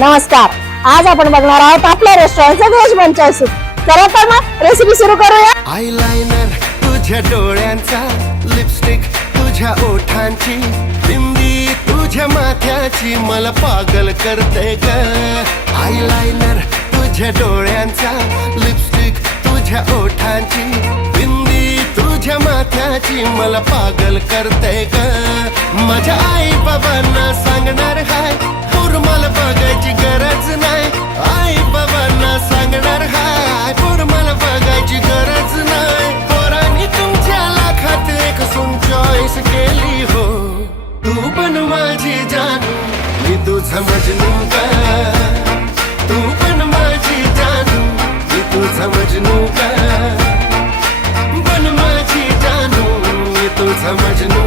नमस्कार. आज आपण बघणार आहोत आपल्या रेस्टॉरंटचा व्हेज मंचाव सूप. चला तर मग रेसिपी सुरू करूया. आयलाइनर तुझ्या डोळ्यांचा, लिपस्टिक तुझ्या ओठांची, बिंदी तुझ्या माथ्याची मला पागल करते ग. आयलाइनर तुझ्या डोळ्यांचा, लिपस्टिक तुझ्या ओठांची, बिंदी तुझ्या माथ्याची मला पागल करते ग. माझ्या आई बाबांना सांगणार हाय, पूर मला बघायची गरज नाही. आई बाबांना सांगणार हाय, पूर मला बघायची गरज नाही. पोरांनी तुमच्या लाखात एक सून चॉईस केली हो. तू पण माझी जानू, मी तुझा मजनू ग. तू पण माझी जानू, मी तुझा मजनू ग. पण माझी जानू, मी तुझा मजनू.